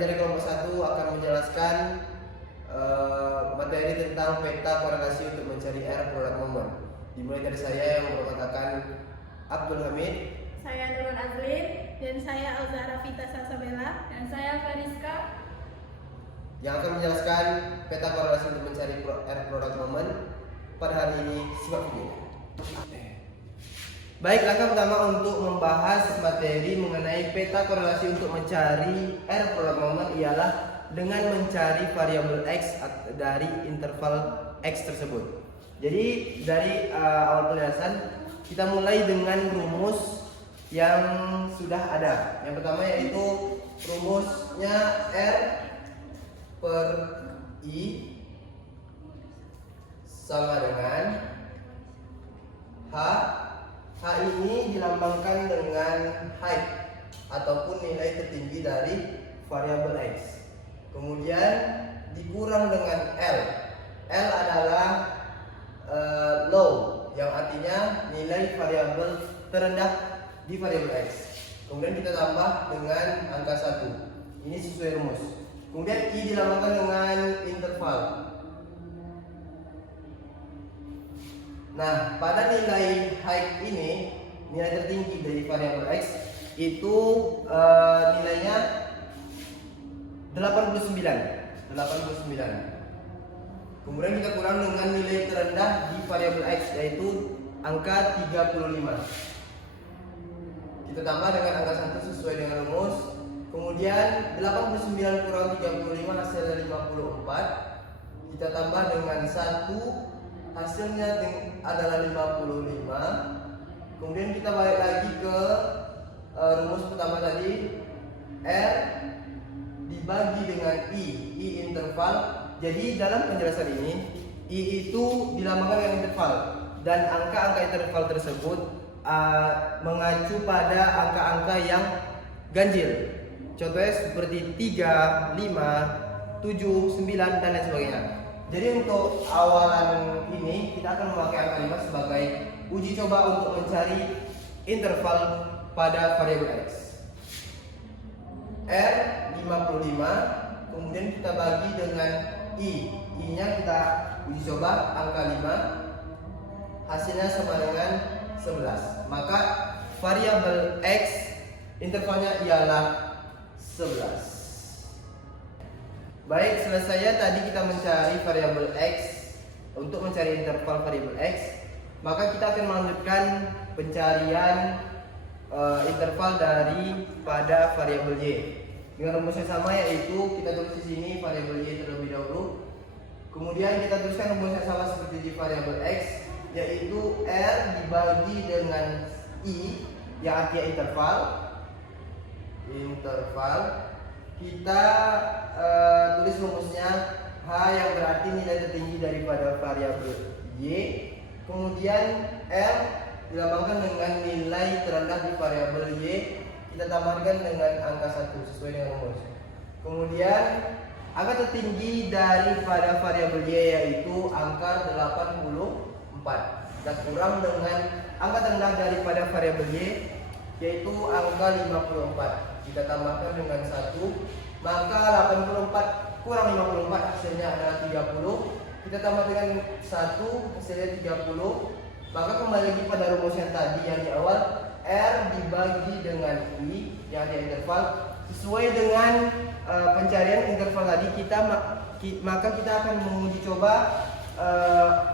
materi kelompok 1 akan menjelaskan materi tentang peta korelasi untuk mencari R product moment. Dimulai dari saya yang mengatakan Abdul Hamid, saya Nurul Azlin, dan saya Alzara Vita Salsabella, dan saya Fariska, yang akan menjelaskan peta korelasi untuk mencari R product moment. Pada hari ini simak video. Baik, langkah pertama untuk membahas materi mengenai peta korelasi untuk mencari R product moment ialah dengan mencari variabel X dari interval X tersebut. Jadi dari awal penjelasan kita mulai dengan rumus yang sudah ada. Yang pertama yaitu rumusnya R per I sama dengan H. H ini dilambangkan dengan height ataupun nilai tertinggi dari variabel X. Kemudian dikurang dengan L. L adalah low, yang artinya nilai variabel terendah di variabel X. Kemudian kita tambah dengan angka 1. Ini sesuai rumus. Kemudian I dilambangkan dengan interval. Nah, pada nilai height ini, nilai tertinggi dari variabel X itu nilainya 89. Kemudian kita kurang dengan nilai terendah di variabel X yaitu angka 35. Kita tambah dengan angka 1 sesuai dengan rumus. Kemudian 89 kurang 35 hasilnya 54. Kita tambah dengan 1, hasilnya adalah 55. Kemudian kita balik lagi ke rumus pertama tadi, R dibagi dengan I interval. Jadi dalam penjelasan ini I itu dilambangkan dengan interval dan angka-angka interval tersebut mengacu pada angka-angka yang ganjil. Contohnya seperti 3, 5, 7, 9 dan lain sebagainya. Jadi untuk awalan ini kita akan memakai angka 5 sebagai uji coba untuk mencari interval pada variabel X. R 55, kemudian kita bagi dengan I. I-nya kita uji coba angka 5. Hasilnya sama dengan 11. Maka variabel X intervalnya ialah 11. Baik, selesai tadi kita mencari variabel X. Untuk mencari interval variabel X, maka kita akan melanjutkan pencarian interval daripada variabel Y dengan rumus yang sama, yaitu kita tulis di sini variabel Y terlebih dahulu. Kemudian kita tuliskan rumus yang sama seperti di variabel X, yaitu R dibagi dengan I yang artinya interval. Kita tulis rumusnya H yang berarti nilai tertinggi daripada variabel Y. Kemudian R dilambangkan dengan nilai terendah di variabel Y. Kita tambahkan dengan angka 1 sesuai dengan rumus. Kemudian angka tertinggi daripada variabel Y yaitu angka 84. Kita kurang dengan angka terendah daripada variabel Y yaitu angka 54. Kita tambahkan dengan 1, maka 84 kurang 54 hasilnya adalah 30. Kita tambah dengan 1, hasilnya 30. Maka kembali lagi pada rumus yang tadi yang di awal, R dibagi dengan I yang di interval. Sesuai dengan pencarian interval tadi, maka kita akan menguji coba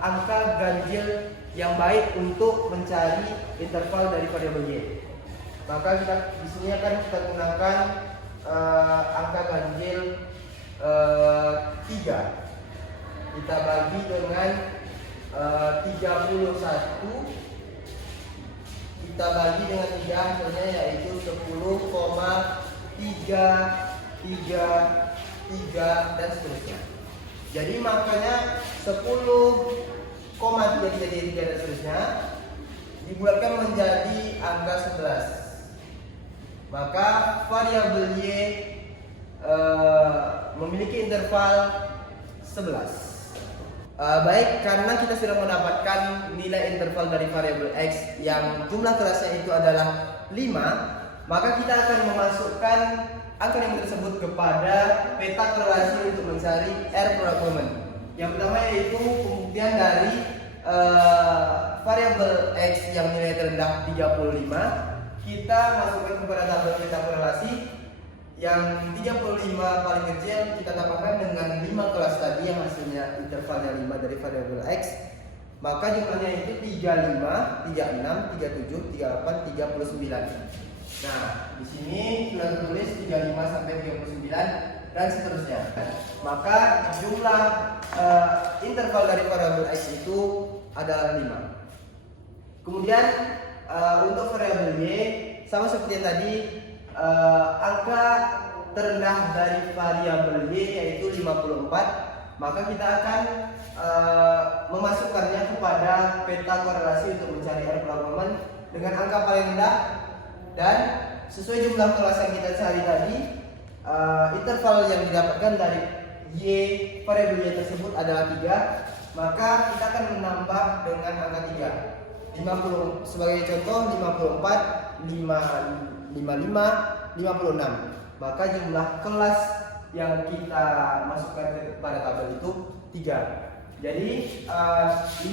angka ganjil yang baik untuk mencari interval dari variabel Y. Maka kita di sini akan kita gunakan angka ganjil 3. Kita bagi dengan 31. Kita bagi dengan 3, hasilnya yaitu 10,333 dan seterusnya. Jadi makanya 10,333 dan seterusnya dibulatkan menjadi angka 11. Maka variabel Y memiliki interval 11. Baik, karena kita sudah mendapatkan nilai interval dari variabel X yang jumlah kerasnya itu adalah 5, maka kita akan memasukkan angka yang tersebut kepada peta korelasi untuk mencari R product moment. Yang pertama yaitu pembuktian dari variabel X yang nilai terendah 35, kita masukkan kepada tabel peta korelasi. Yang 35 paling kecil kita tambahkan dengan 5 kelas tadi yang hasilnya intervalnya 5 dari variabel X, maka jumlahnya itu 35, 36, 37, 38, 39. Nah, di sini sudah tertulis 35 sampai 39 dan seterusnya. Maka jumlah interval dari variabel X itu adalah 5. Kemudian untuk variabel Y sama seperti yang tadi, angka terendah dari variabel Y yaitu 54, maka kita akan memasukkannya kepada peta korelasi untuk mencari R product moment dengan angka paling rendah, dan sesuai jumlah kelas yang kita cari tadi, interval yang didapatkan dari Y variabel Y tersebut adalah 3, maka kita akan menambah dengan angka 3. 50 sebagai contoh, 54, 55, 56. Maka jumlah kelas yang kita masukkan pada tabel itu 3. Jadi 54,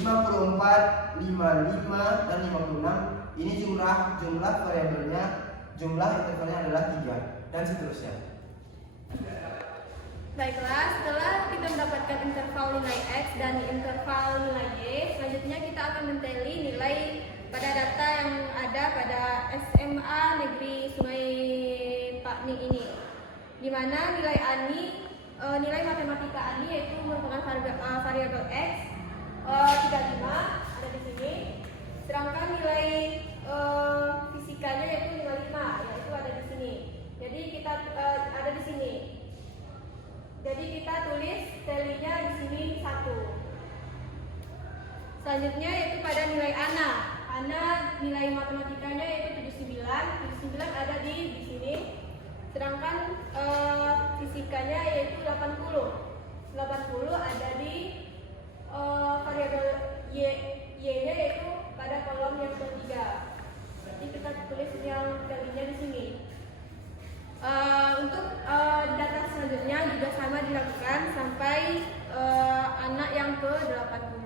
55 dan 56 ini jumlah variabelnya, jumlah intervalnya adalah 3 dan seterusnya. Baiklah, setelah kita mendapatkan interval nilai X dan interval nilai Y, selanjutnya kita akan menteli nilai pada data yang ada pada SMA Negeri Sungai Pak Ning ini, di mana nilai ANI, nilai matematika ANI yaitu merupakan variabel X 35 ada di sini, sedangkan nilai fisikanya yaitu 55 yaitu ada di sini. Jadi kita ada di sini. Jadi kita tulis telinya di sini 1. Selanjutnya yaitu pada nilai ANA. ANA nilai matematikanya yaitu 79. 79 ada di sini. Sedangkan fisikanya yaitu 80. 80 ada di variabel Y-nya yaitu pada kolom yang ketiga. Berarti kita tulis yang telinya di sini. Untuk data selanjutnya juga sama dilakukan sampai anak yang ke-80.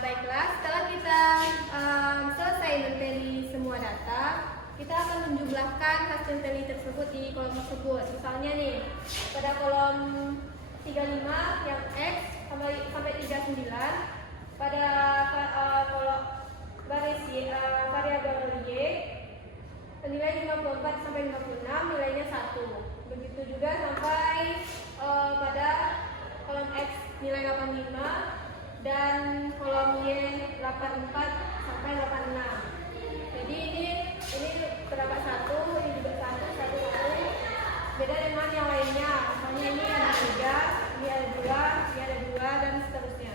Baiklah, setelah kita selesai menteli semua data, kita akan menjumlahkan hasil teli tersebut di kolom tersebut. Misalnya nih, pada kolom 35 yang X sampai 39, pada kolom baris variabel Y nilai 54 sampai 56 nilainya 1. Begitu juga sampai pada kolom X nilai 85 dan kolom Y 84 sampai 86. Jadi ini terdapat 1, ini juga 1. Beda dengan yang lainnya. Misalnya ini ada 3, ini ada 2, ini ada 2 dan seterusnya.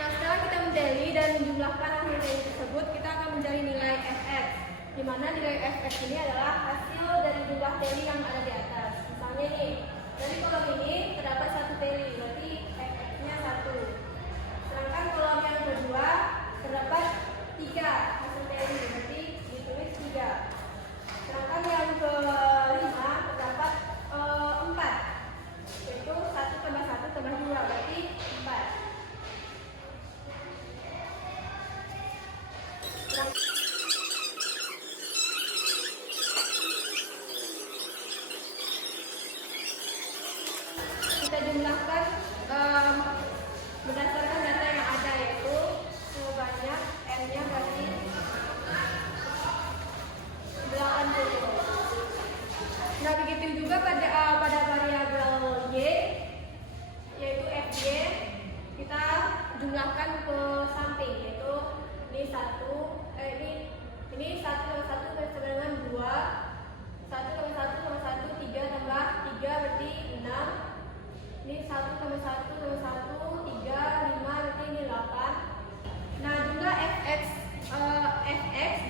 Nah, setelah kita menteli dan menjumlahkan hasil teli tersebut, kita akan mencari nilai Fx. Di mana nilai Fx ini adalah hasil dari jumlah teli yang ada di atas. Misalnya nih, dari kolom ini terdapat 1 teli, berarti Fx-nya 1. Sedangkan kolom yang kedua terdapat 3 hasil teli, berarti ditulis 3. Sedangkan yang kelima terdapat 4, yaitu 1 tambah 1 tambah 2, berarti 4. Kita jumlahkan berdasarkan data yang ada, yaitu sebanyak N-nya berarti 80. Nah, begitu juga pada variabel Y yaitu Fy, kita jumlahkan ke samping, yaitu ini 1 ini 1 tambah 1 sama dengan 2, 1 tambah 1 tambah 1 3 tambah 3 berarti 6. Ini 1 tambah 1 tambah 1 3 5 berarti ini 8. Nah, jumlah Fx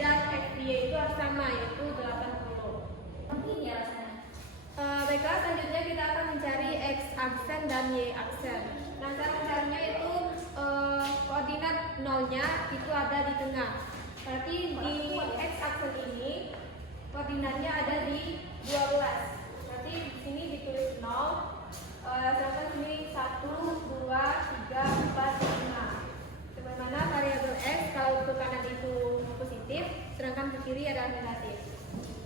dan Fy itu harus sama, yaitu 80. dan Y aksen. Nah, cara caranya itu koordinat nolnya itu ada di tengah. Berarti di X aksen ini koordinatnya ada di 12. Berarti di sini ditulis 0. Sedangkan sini 1, 2, 3, 4, 5. Sebagaimana variabel X kalau ke kanan itu positif, sedangkan ke kiri adalah negatif.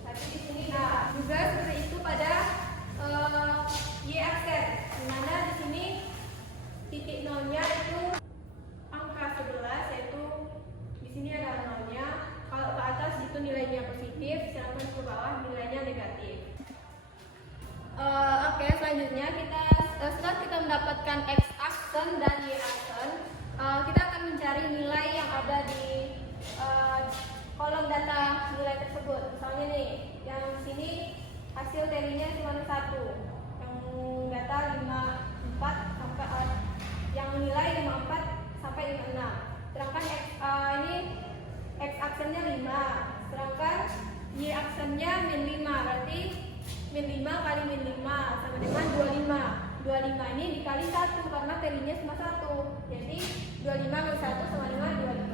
Tapi di sini juga seperti itu pada Y aksen, di mana di sini titik nolnya itu angka 11, yaitu di sini ada nolnya. Kalau ke atas itu nilainya positif, sedangkan ke bawah nilainya negatif. Oke, selanjutnya setelah kita mendapatkan X aksen dan Y aksen, kita akan mencari nilai yang ada di kolom data nilai tersebut. Misalnya nih, yang di sini hasil telinya cuma 1, yang data 54 sampai yang nilai 54 sampai 56. Sedangkan ini X aksennya 5, sedangkan Y aksennya min 5, berarti min 5 kali min 5 sama dengan 25. 25 ini dikali 1 karena telinya cuma 1. Jadi 25 kali 1 sama dengan 25.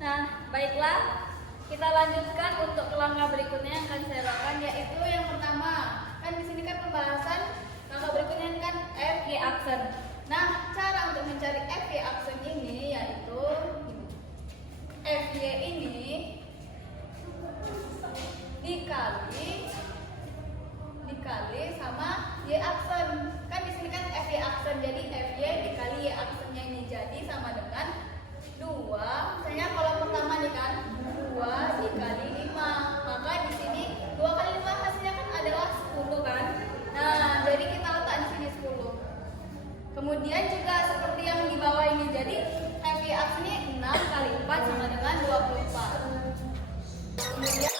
Nah, baiklah, kita lanjutkan untuk langkah berikutnya yang akan saya lakukan, yaitu yang pertama. Kan di sini kan pembahasan langkah berikutnya kan F Y aksen. Nah, cara untuk mencari F Y aksen ini yaitu F Y ini dikali sama Y aksen. Kan di sini kan F Y aksen, jadi F Y dikali Y aksennya ini jadi sama dengan 2. Misalnya kalau pertama nih kan 2 dikali 5. Maka di sini 2 kali 5 hasilnya kan adalah 10 kan. Nah, jadi kita letak di sini 10. Kemudian juga seperti yang di bawah ini, jadi F Y aksennya 6 kali 4 sama dengan 24. Kemudian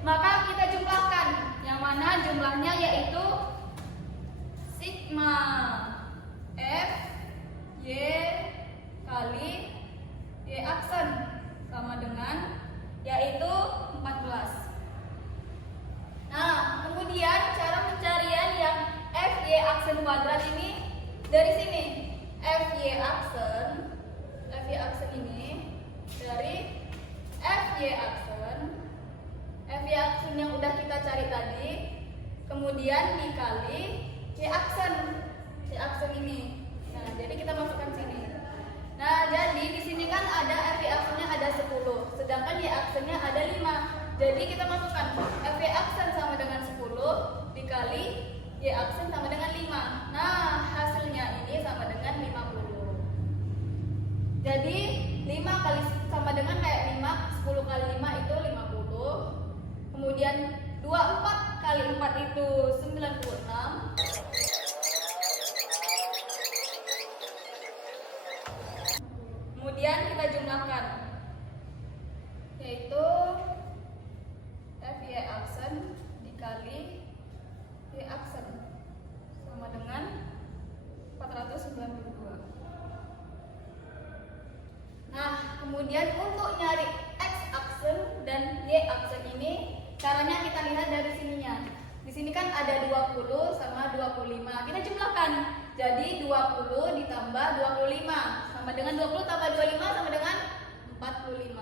maka kita jumlahkan, yang mana jumlahnya yaitu sigma F Y kali Y aksen sama dengan yaitu 14. Nah, kemudian cara pencarian yang F Y aksen kuadrat ini dari sini. F Y aksen ini dari F Y aksen yang udah kita cari tadi, kemudian dikali Y aksen ini. Nah, jadi kita masukkan sini. Nah, jadi di sini kan ada F Y aksennya ada 10, sedangkan Y aksennya ada 5. Jadi kita masukkan F Y aksen sama dengan 10 dikali Y aksen sama dengan 5. Nah, hasilnya ini sama dengan 50. Jadi 5 kali sama dengan kayak 5, 10 kali 5 itu 50. Kemudian 24 kali 4 itu 96. Kemudian kita jumlahkan, yaitu F Y aksen dikali Y aksen sama dengan 492. Nah, kemudian untuk nyari X aksen dan Y aksen ini, caranya kita lihat dari sininya. Di sini kan ada 20 sama 25. Kita jumlahkan. Jadi 20 ditambah 25 sama dengan 20 tambah 25 sama dengan 45.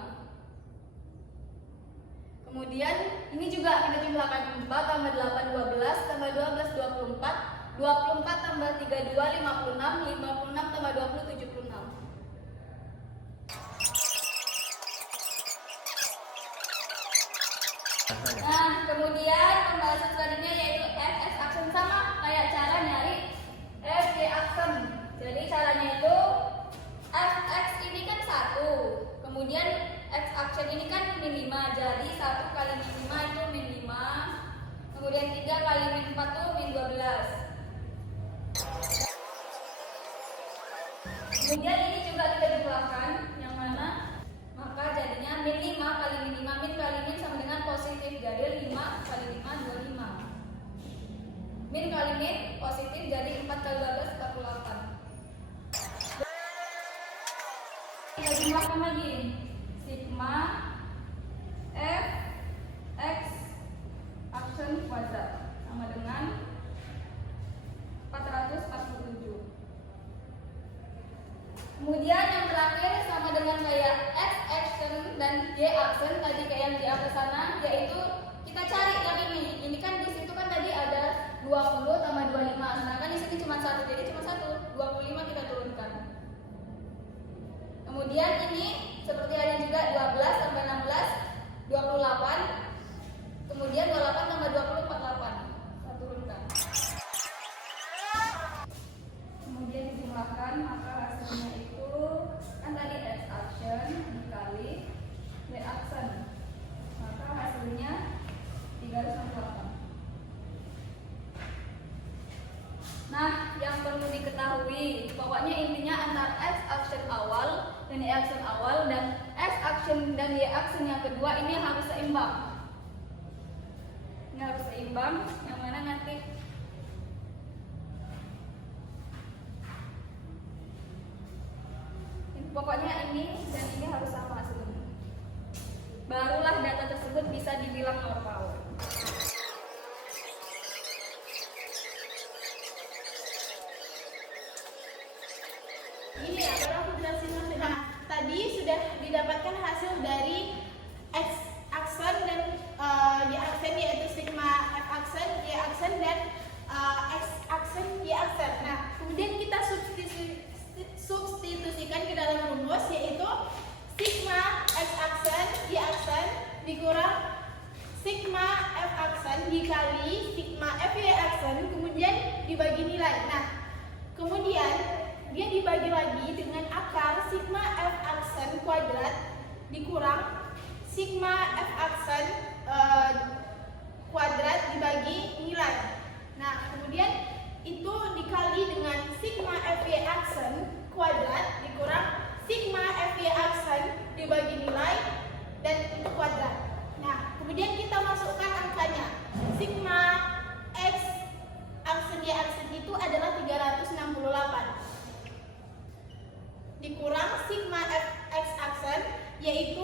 Kemudian ini juga kita jumlahkan 4 tambah 8 12 tambah 12 24. 24 tambah 32 56. 56 tambah 20 76. Nah, kemudian pembahasan selanjutnya yaitu X aksen, sama kayak cara nyari F Y aksen. Jadi caranya itu Fx ini kan 1, kemudian X aksen ini kan min 5, jadi 1 kali min 5 itu min 5, kemudian 3 kali min 4 itu min 12. Kemudian ini juga kita jumlahkan, yang mana maka jadinya min 5 kali min 5, min kali min sama dengan positif, jadi 5 kali 5 25. Min kali min positif, jadi 4 kali 12 48. kita jumlahkan lagi. Sigma F X aksen kuadrat sama dengan 447. Kemudian yang terakhir sama dengan kayak X aksen dan Y aksen tadi kayak yang di atas sana, yaitu kita cari yang ini. Ini kan di situ kan tadi ada 20 tambah 25. Sedangkan di sini cuma satu, jadi cuma satu. 25 kita turunkan. Kemudian ini seperti halnya juga 12 tambah 16 28. Kemudian 28 tambah 20 48. Kita turunkan. Kemudian dijumlahkan, maka hasilnya itu kan tadi X aksen dikali Y aksen. Maka hasilnya 368. Nah, yang perlu diketahui, pokoknya intinya antara X aksen awal dan Y aksen awal dan X aksen dan Y aksen yang kedua ini harus seimbang. Ini harus seimbang, yang mana nanti pokoknya ini dan ini harus sama hasilnya. Barulah data tersebut bisa dibilang normal. Ini ya, baru aku jelasin dulu. Nah, tadi sudah didapatkan hasil dari X aksen dan Y aksen, yaitu sigma F aksen, Y aksen dan X aksen, Y aksen. Nah, kemudian kita substitusikan ke dalam rumus, yaitu sigma X aksen, Y aksen dikurang sigma F aksen dikali sigma F Y aksen, kemudian dibagi nilai. Nah, kemudian dia dibagi lagi dengan akar sigma F aksen kuadrat dikurang sigma F aksen kuadrat dibagi nilai. Nah, kemudian itu dikali dengan sigma F Y aksen kuadrat dikurang sigma F Y aksen dibagi nilai dan itu kuadrat. Nah, kemudian kita masukkan angkanya. Sigma X aksen Y aksen itu adalah 368 dikurang sigma F X aksen yaitu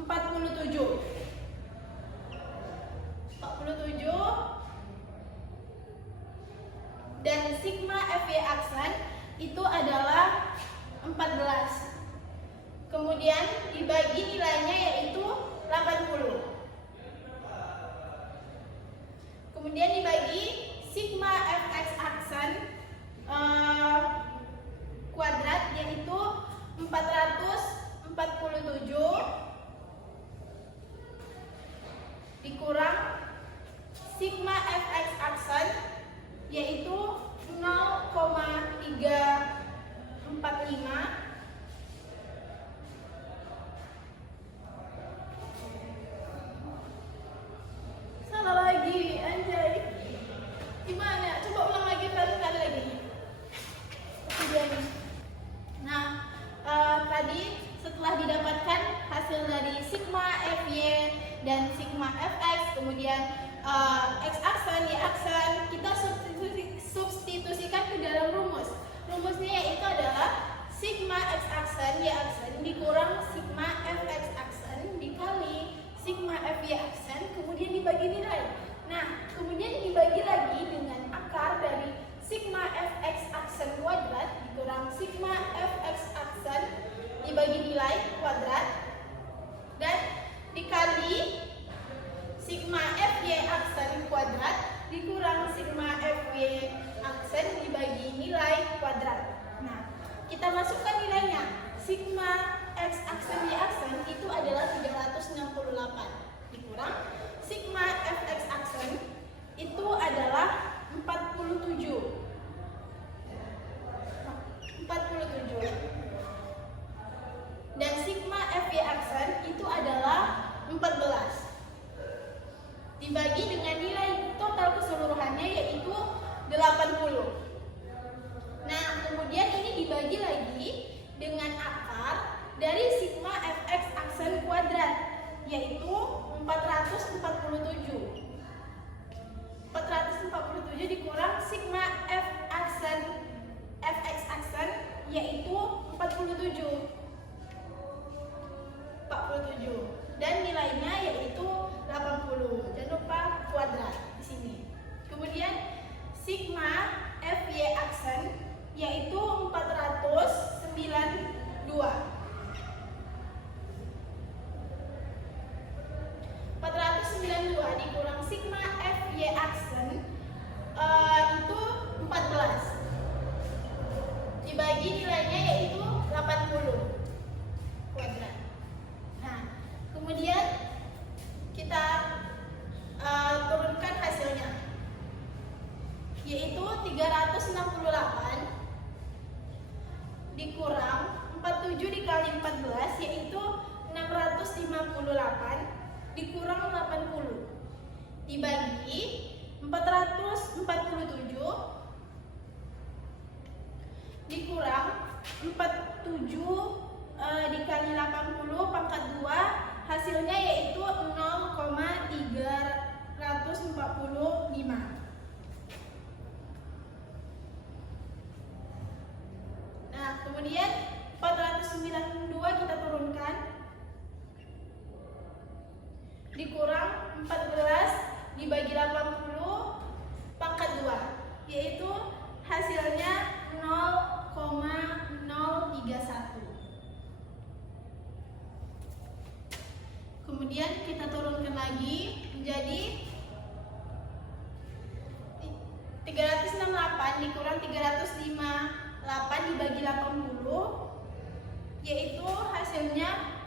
47 dan sigma F Y aksen itu adalah 14. Kemudian dibagi nilainya yaitu 80. Kemudian dibagi sigma F X aksen kuadrat yaitu 447 dikurang sigma fx aksen yaitu 0,345 salah lagi anjay, gimana, coba ulang lagi sekali lagi. Nah, tadi setelah didapatkan hasil dari sigma FY dan sigma FX, kemudian X aksen, Y aksen, kita substitusikan ke dalam rumus. Rumusnya yaitu adalah sigma X aksen, Y aksen dikurang sigma FX aksen dikali sigma FY aksen, kemudian dibagi nilai. Nah, kemudian dibagi lagi dengan akar dari sigma fx aksen kuadrat dikurang sigma fx aksen dibagi nilai kuadrat dan dikali sigma fy aksen kuadrat dikurang sigma fy aksen dibagi nilai kuadrat. Nah, kita masukkan nilainya. Sigma x aksen y aksen itu adalah 368 dikurang sigma fx aksen itu adalah 47 dan sigma FY aksen itu adalah 14 dibagi dengan nilai total keseluruhannya yaitu 80. Nah, kemudian ini dibagi lagi dengan akar dari sigma fx aksen kuadrat yaitu 447 dikurang sigma f aksen fx aksen yaitu 47. dan nilainya yaitu 80. Jangan lupa kuadrat di sini. Kemudian sigma FY aksen yaitu 492. 492 dikurang sigma FY aksen itu 14. Dibagi nilainya yaitu 80 kuadrat. Nah, kemudian kita turunkan hasilnya yaitu 368 dikurang 47 dikali 14 yaitu 658 dikurang 80 dibagi 447 dikurang 47 dikali 80 pangkat 2 hasilnya yaitu 0,345. Nah, kemudian 492 kita turunkan dikurang 14 dibagi 80 pangkat 2 yaitu hasilnya 0,031. Kemudian kita turunkan lagi menjadi 368 dikurang 358 dibagi 80 yaitu hasilnya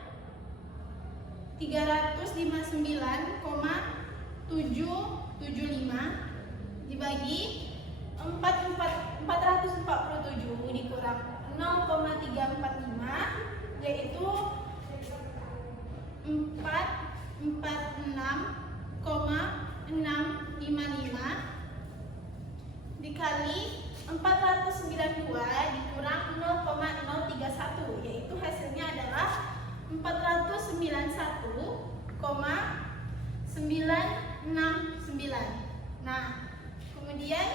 359,775 dibagi 447 dikurang 0,345 yaitu 446,655 dikali 492 dikurang 0,031 yaitu hasilnya adalah 491,969. Nah, kemudian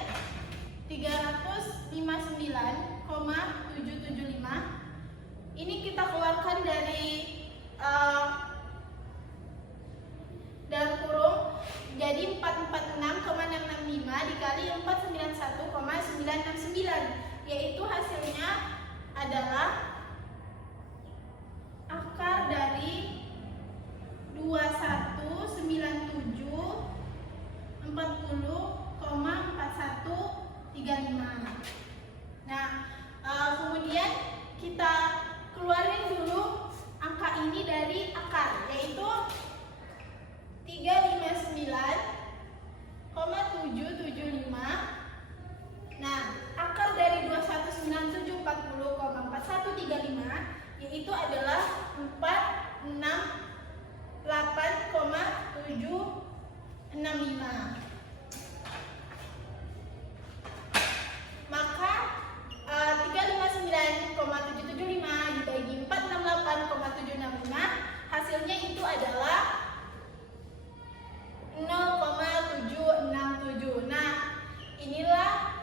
359,775 ini kita keluarkan dari dalam kurung jadi 446,665 dikali 491,969 yaitu hasilnya adalah akar dari 2197,40,4135. Nah, kemudian kita keluarin dulu angka ini dari akar yaitu 359,775. Nah, akar dari 2197,40,4135 yaitu adalah 468,765. Maka 359,775 dibagi 468,765 hasilnya itu adalah 0,767. Nah, inilah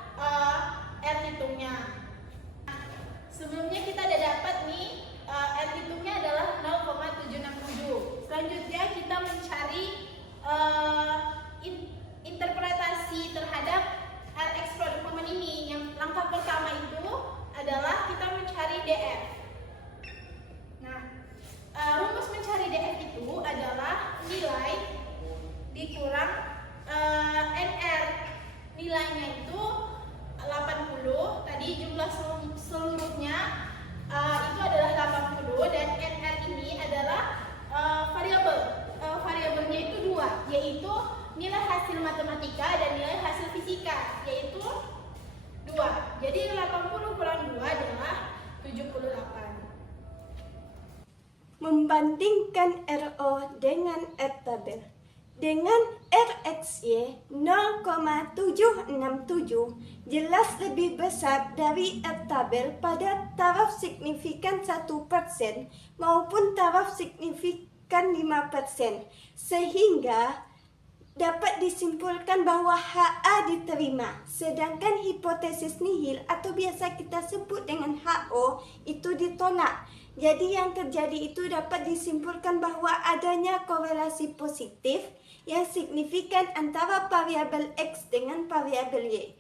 R hitungnya. Sebelumnya kita udah dapat nih R hitungnya adalah 0,767. Selanjutnya kita mencari interpretasi terhadap RX produk momen ini. Yang langkah pertama itu adalah kita mencari DF. Nah, rumus mencari DF itu adalah nilai dikurang NR. Nilainya itu 80, tadi jumlah seluruhnya itu adalah 80 dan NR ini adalah variabel. Variabelnya itu dua, yaitu nilai hasil matematika dan nilai hasil fisika, yaitu 2. Jadi 80 kurang 2 adalah 78. Membandingkan RO dengan R tabel. Dengan RXY 0,767 jelas lebih besar dari R tabel pada taraf signifikan 1% maupun taraf signifikan 5%, sehingga dapat disimpulkan bahwa HA diterima, sedangkan hipotesis nihil atau biasa kita sebut dengan HO itu ditolak. Jadi yang terjadi itu dapat disimpulkan bahwa adanya korelasi positif yang signifikan antara variabel X dengan variabel Y.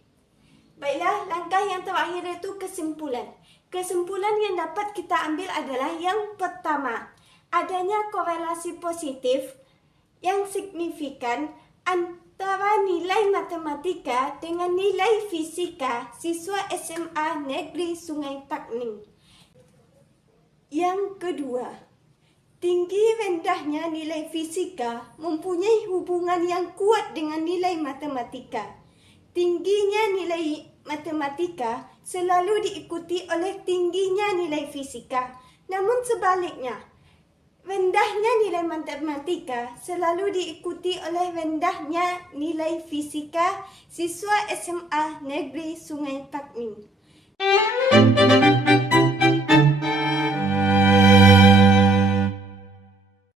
Baiklah, langkah yang terakhir yaitu kesimpulan. Kesimpulan yang dapat kita ambil adalah yang pertama, adanya korelasi positif yang signifikan antara nilai matematika dengan nilai fisika siswa SMA Negeri Sungai Takning. Yang kedua, tinggi rendahnya nilai fisika mempunyai hubungan yang kuat dengan nilai matematika. Tingginya nilai matematika selalu diikuti oleh tingginya nilai fisika. Namun sebaliknya, rendahnya nilai matematika selalu diikuti oleh rendahnya nilai fisika siswa SMA Negeri Sungai Takning.